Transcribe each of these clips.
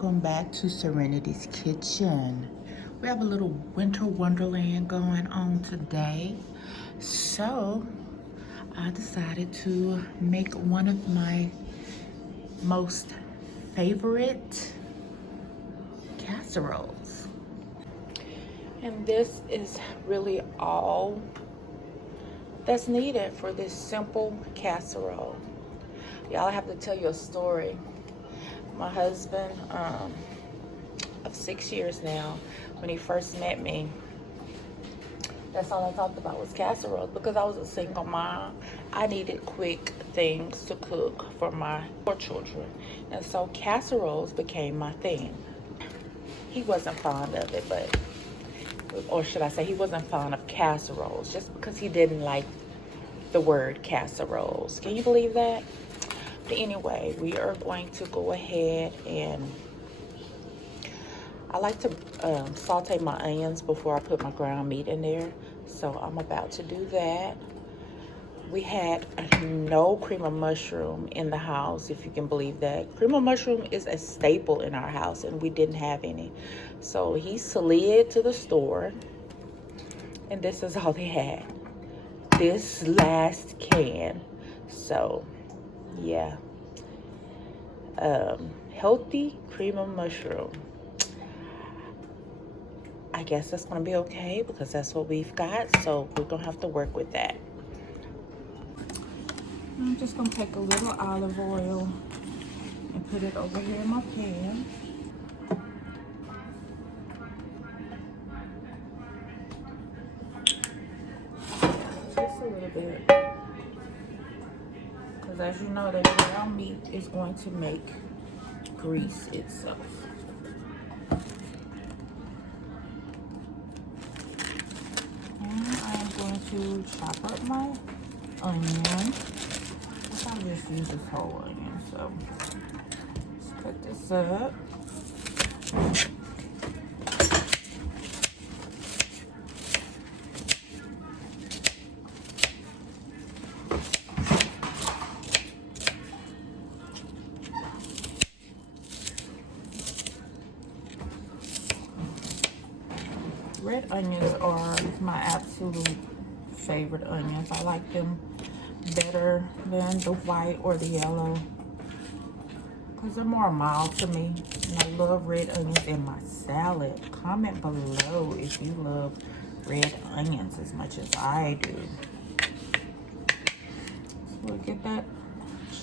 welcome back to Serenity's Kitchen. We have a little winter wonderland going on today. So I decided to make one of my most favorite casseroles. And this is really all that's needed for this simple casserole. Y'all, I have to tell you a story. My husband of 6 years now, when he first met me, that's all I talked about was casseroles. Because I was a single mom, I needed quick things to cook for my 4 children, and so casseroles became my thing. He wasn't fond of it, or should I say, he wasn't fond of casseroles just because he didn't like the word casseroles. Can you believe that? But anyway, we are going to go ahead and I like to saute my onions before I put my ground meat in there. So I'm about to do that. We had no cream of mushroom in the house, if you can believe that. Cream of mushroom is a staple in our house, and we didn't have any. So he slid to the store, and this is all they had. This last can. So yeah, healthy cream of mushroom. I guess that's gonna be okay because that's what we've got, so we're gonna have to work with that. I'm just gonna take a little olive oil and put it over here in my pan. Just a little bit. Because as you know, the ground meat is going to make grease itself. And I'm going to chop up my onion. I'll just use this whole onion. So let's cut this up. Red onions are my absolute favorite onions. I like them better than the white or the yellow because they're more mild to me. And I love red onions in my salad. Comment below if you love red onions as much as I do. So we'll get that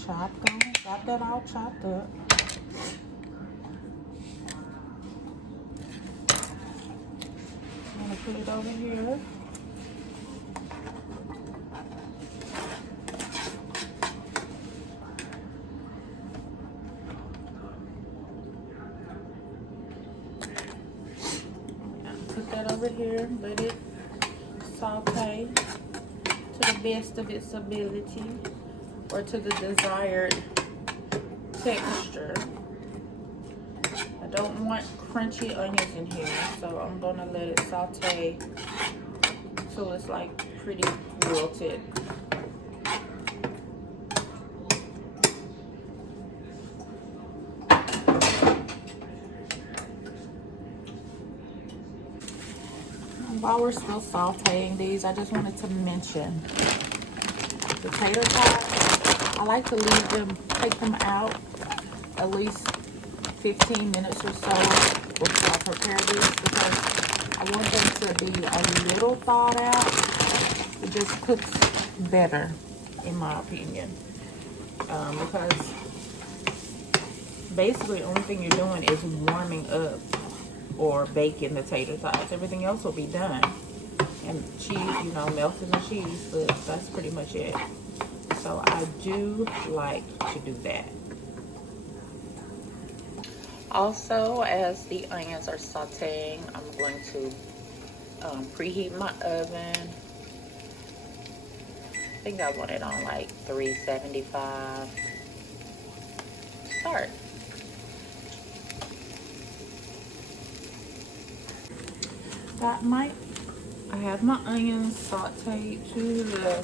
chopped going. Got that all chopped up. I'm gonna put it over here. Put that over here. Let it saute to the best of its ability, or to the desired texture. I don't want crunchy onions in here, so I'm gonna let it saute till it's like pretty wilted. And while we're still sauteing these, I just wanted to mention the tater tots. I like to leave them, take them out at least 15 minutes or so before I prepare these, because I want them to be a little thawed out. It just cooks better, in my opinion, because basically the only thing you're doing is warming up or baking the tater tots. Everything else will be done, and cheese, you know, melting the cheese, but that's pretty much it. So I do like to do that. Also, as the onions are sauteing, I'm going to preheat my oven. I think I want it on like 375. Start. I have my onions sauteed to the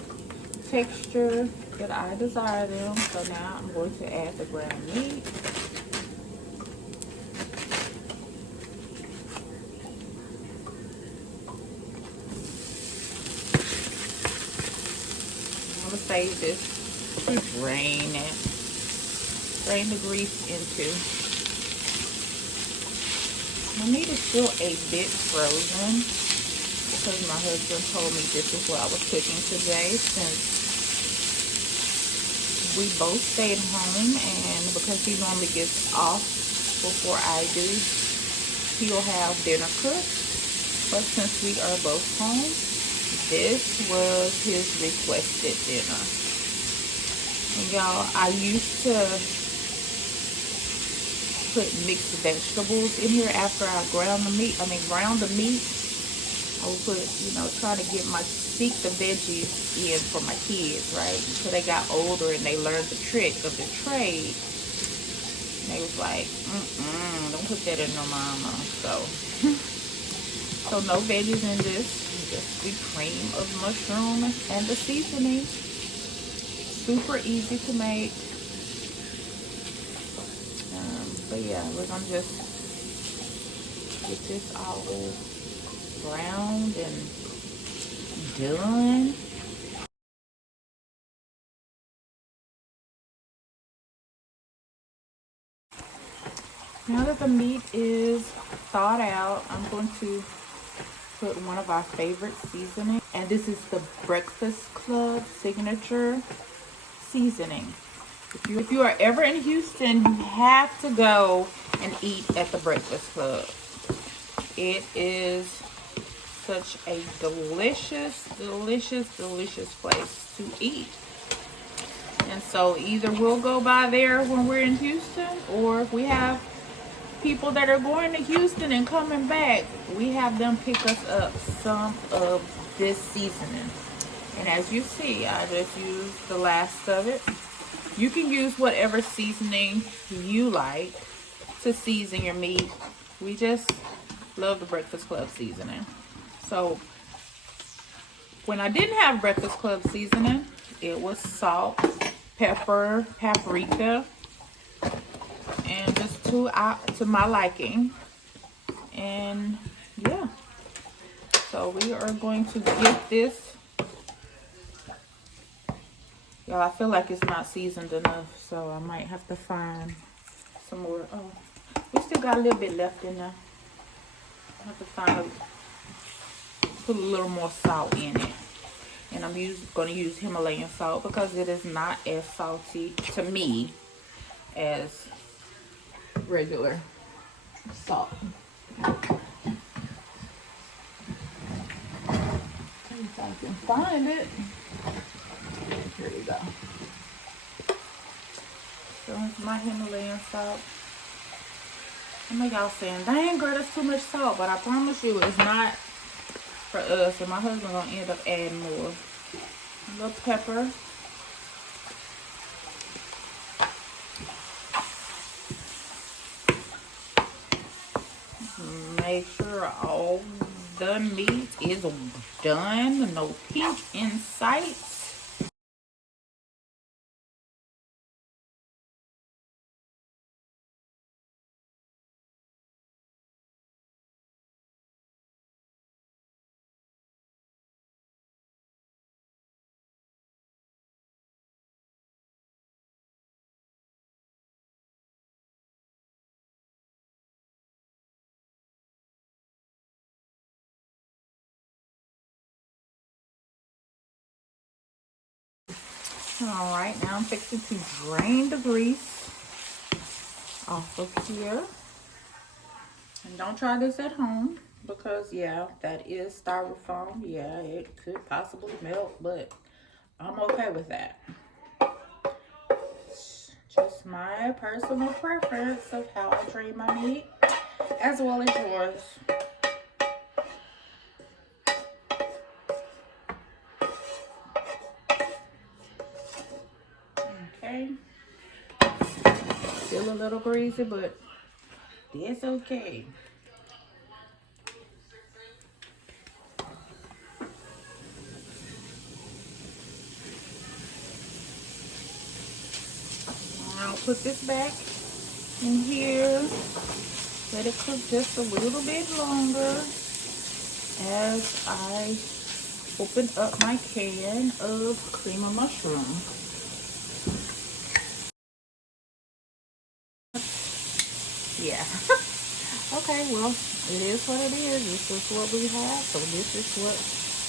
texture that I desire them. So now I'm going to add the ground meat. gonna save this to drain it. Drain the grease into. My meat is still a bit frozen because my husband told me this is what I was cooking today, since we both stayed home, and because he normally gets off before I do, he'll have dinner cooked. But since we are both home, this was his requested dinner. And y'all, I used to put mixed vegetables in here after I ground the meat. I would put, try to get speak the veggies in for my kids, right? Until they got older and they learned the trick of the trade. And they was like, don't put that in no mama. So no veggies in this. Just the cream of mushroom and the seasoning. Super easy to make. But yeah, we're gonna just get this all browned and done. Now that the meat is thawed out, I'm going to put one of our favorite seasonings, and this is the Breakfast Club signature seasoning. If you are ever in Houston, you have to go and eat at the Breakfast Club. It is such a delicious, delicious, delicious place to eat. And so either we'll go by there when we're in Houston, or if we have people that are going to Houston and coming back, we have them pick us up some of this seasoning. And as you see, I just used the last of it. You can use whatever seasoning you like to season your meat. We just love the Breakfast Club seasoning. So when I didn't have Breakfast Club seasoning, it was salt, pepper, paprika, and just to my liking. And yeah, so we are going to get this. Y'all, I feel like it's not seasoned enough, so I might have to find some more. Oh, we still got a little bit left in there. I have to put a little more salt in it. And I'm going to use Himalayan salt because it is not as salty to me as regular salt. If I can find it. Here we go. So it's my Himalayan salt. Some of y'all saying, dang girl, that's too much salt. But I promise you, it's not for us. And my husband gonna end up adding more. A little pepper. Make sure all the meat is done. No pink in sight. All right, now I'm fixing to drain the grease off of here. And don't try this at home because, yeah, that is styrofoam. Yeah, it could possibly melt, but I'm okay with that. It's just my personal preference of how I drain my meat, as well as yours. Okay. Still a little greasy, but it's okay. I'll put this back in here. Let it cook just a little bit longer as I open up my can of cream of mushroom. Yeah. Okay, well, it is what it is. This is what we have, so this is what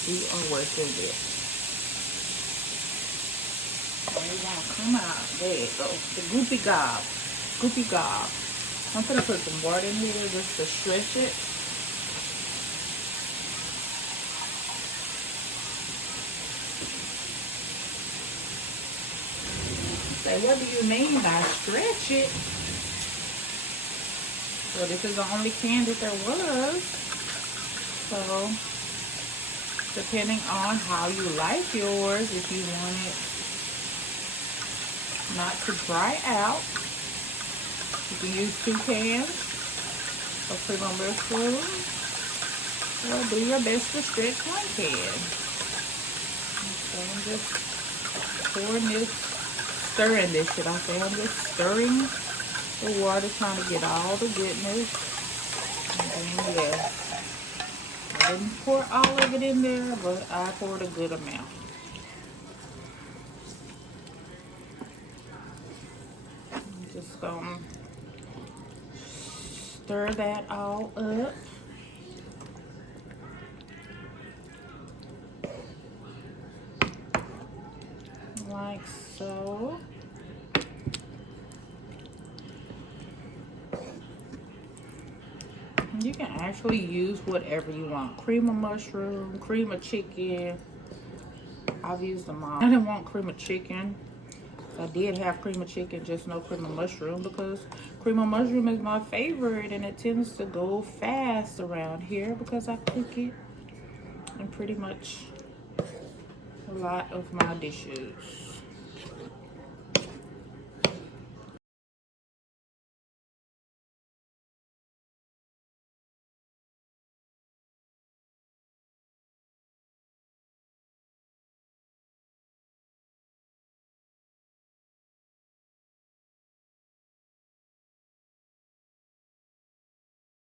we are working with. And it's gonna come out. There it goes. The goopy gob. Goopy gob. I'm gonna put some water in here just to stretch it. Say, what do you mean by stretch it? Well, this is the only can that there was. So, depending on how you like yours, if you want it not to dry out, you can use 2 cans of cream of mushroom, or do your best to stretch 1 can. So I'm just pouring this, stirring this, should I say. I'm just stirring the water, trying to get all the goodness. And then, yeah, I didn't pour all of it in there, but I poured a good amount. I'm just gonna stir that all up. Like so. You can actually use whatever you want. Cream of mushroom, cream of chicken. I've used them all. I didn't want cream of chicken. I did have cream of chicken, just no cream of mushroom, because cream of mushroom is my favorite and it tends to go fast around here because I cook it in pretty much a lot of my dishes.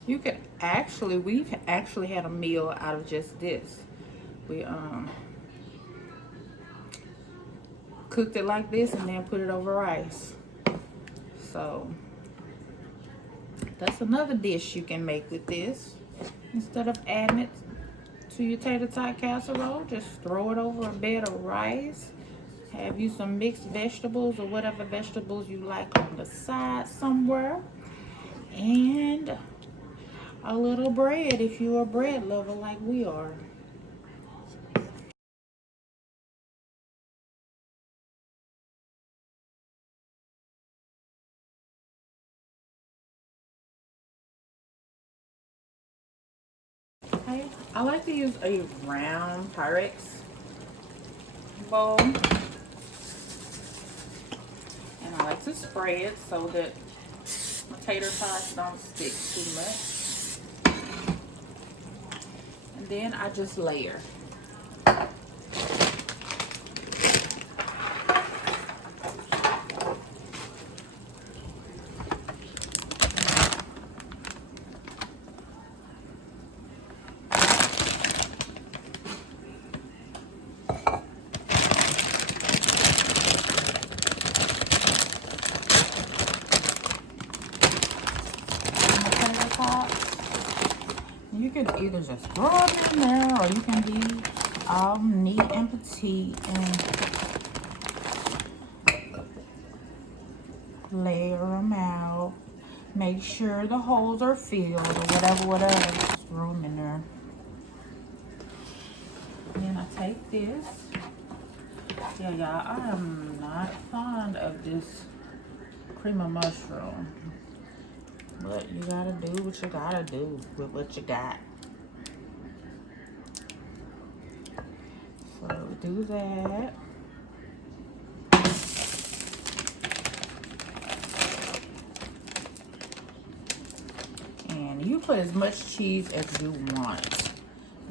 You could actually, we've actually had a meal out of just this. We cooked it like this and then put it over rice. So that's another dish you can make with this. Instead of adding it to your tater tot casserole, just throw it over a bed of rice. Have you some mixed vegetables or whatever vegetables you like on the side somewhere. And a little bread if you're a bread lover like we are. Okay, I like to use a round Pyrex bowl. And I like to spray it so that my tater tots don't stick too much. And then I just layer. You can either just throw them in there, or you can be all neat and petite and layer them out. Make sure the holes are filled or whatever. Just throw them in there. And then I take this. Yeah, y'all, I am not fond of this cream of mushroom. But you gotta do what you gotta do with what you got. So do that. And you put as much cheese as you want.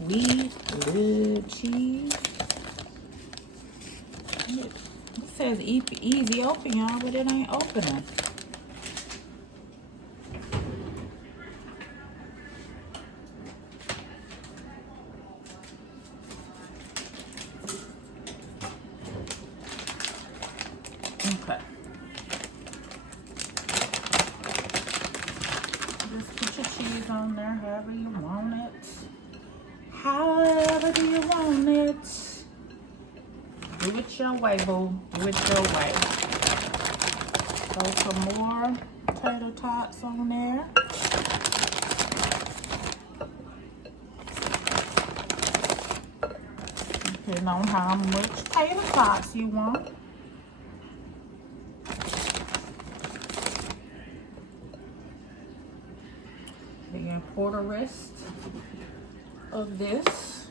We love cheese. It says easy open, y'all, but it ain't opening. Do it your way, boo. Do it your way. Throw some more tater tots on there. Depending on how much tater tots you want. Then pour the rest of this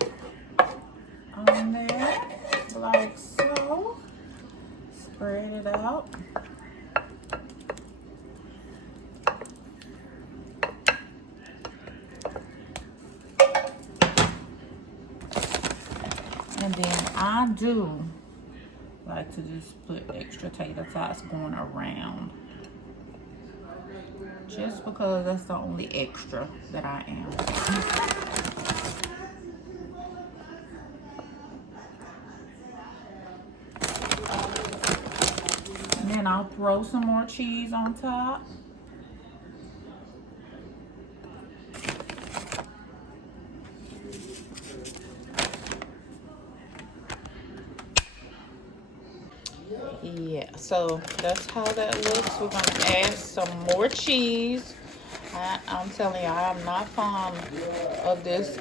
on there like so. Spread it out. And then I do like to just put extra tater tots going around. Just because that's the only extra that I am. And then I'll throw some more cheese on top. Yeah, so that's how that looks. We're gonna add some more cheese. I'm telling you, I am not fond of this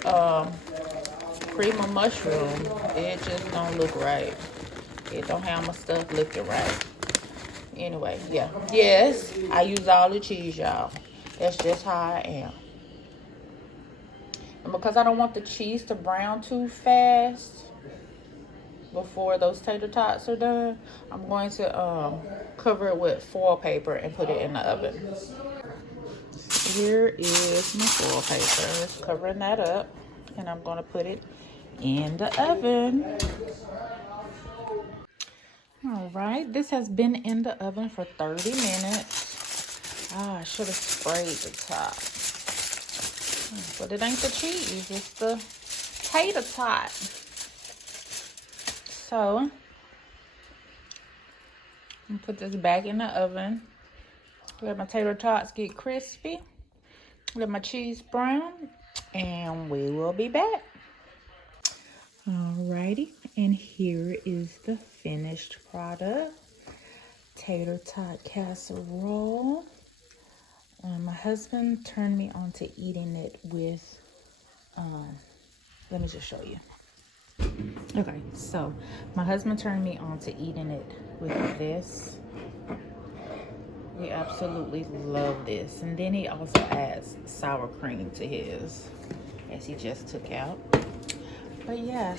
cream of mushroom. It just don't look right. It don't have my stuff looking right. Anyway, yeah. Yes, I use all the cheese, y'all. That's just how I am. And because I don't want the cheese to brown too fast before those tater tots are done, I'm going to cover it with foil paper and put it in the oven. Here is my foil paper. It's covering that up, and I'm going to put it in the oven. All right, this has been in the oven for 30 minutes. I should have sprayed the top. But it ain't the cheese, it's the tater tot. So, I'm gonna put this back in the oven. Let my tater tots get crispy. Let my cheese brown. And we will be back. Alrighty, and here is the finished product. Tator tot casserole. My husband turned me on to eating it with, let me just show you. Okay, so my husband turned me on to eating it with this. We absolutely love this. And then he also adds sour cream to his, as he just took out. But yeah,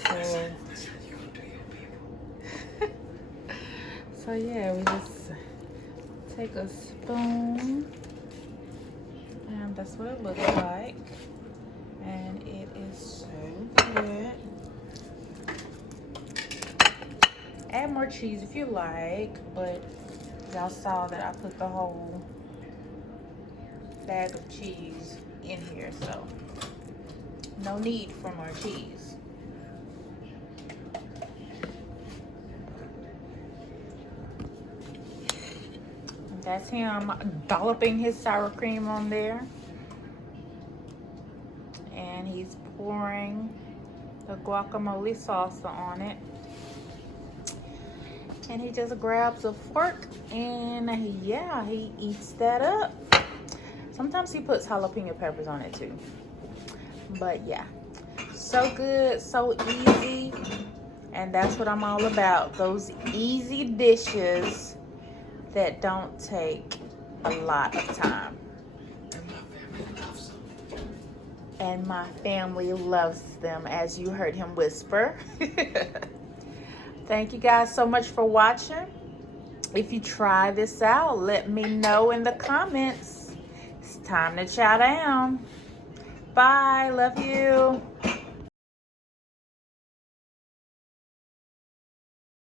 so yeah, we just take a spoon, and that's what it looks like. And it is so good. Add more cheese if you like, but y'all saw that I put the whole bag of cheese in here, so no need for more cheese. And that's him dolloping his sour cream on there. And he's pouring the guacamole salsa on it. And he just grabs a fork and yeah, he eats that up. Sometimes he puts jalapeno peppers on it too. But yeah, so good, so easy. And that's what I'm all about. Those easy dishes that don't take a lot of time. And my family loves them, as you heard him whisper. Thank you guys so much for watching. If you try this out, let me know in the comments. It's time to chow down. Bye. Love you.